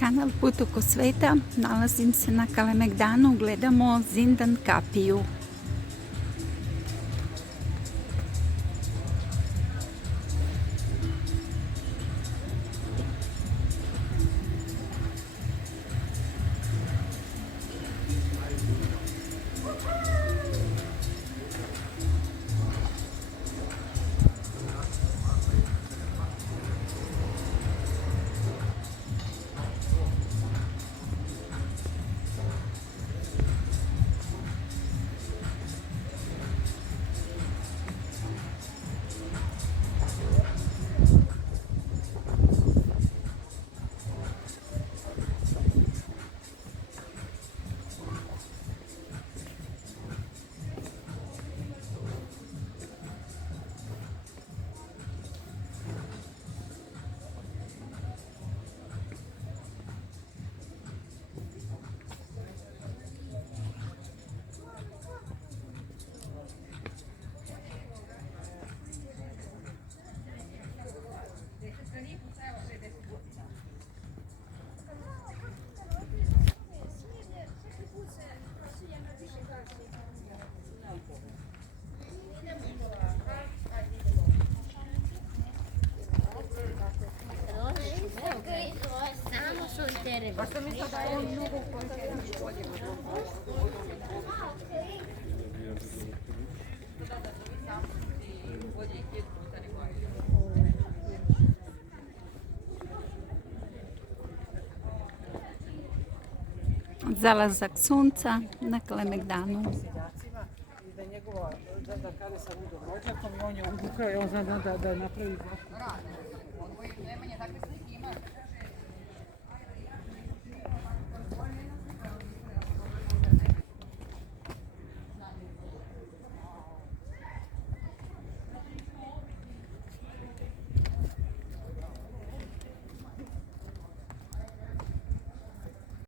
Kanal Put oko sveta, nalazim se na Kalemegdanu, gledamo Zindan kapiju. Samo su interesi. Pa što misle da je on mnogo kvalitetniji školje? Zalazak sunca na Kalemegdanu. I da njegova, da kada sa udom rođakom i on je udukao i on zna da napravi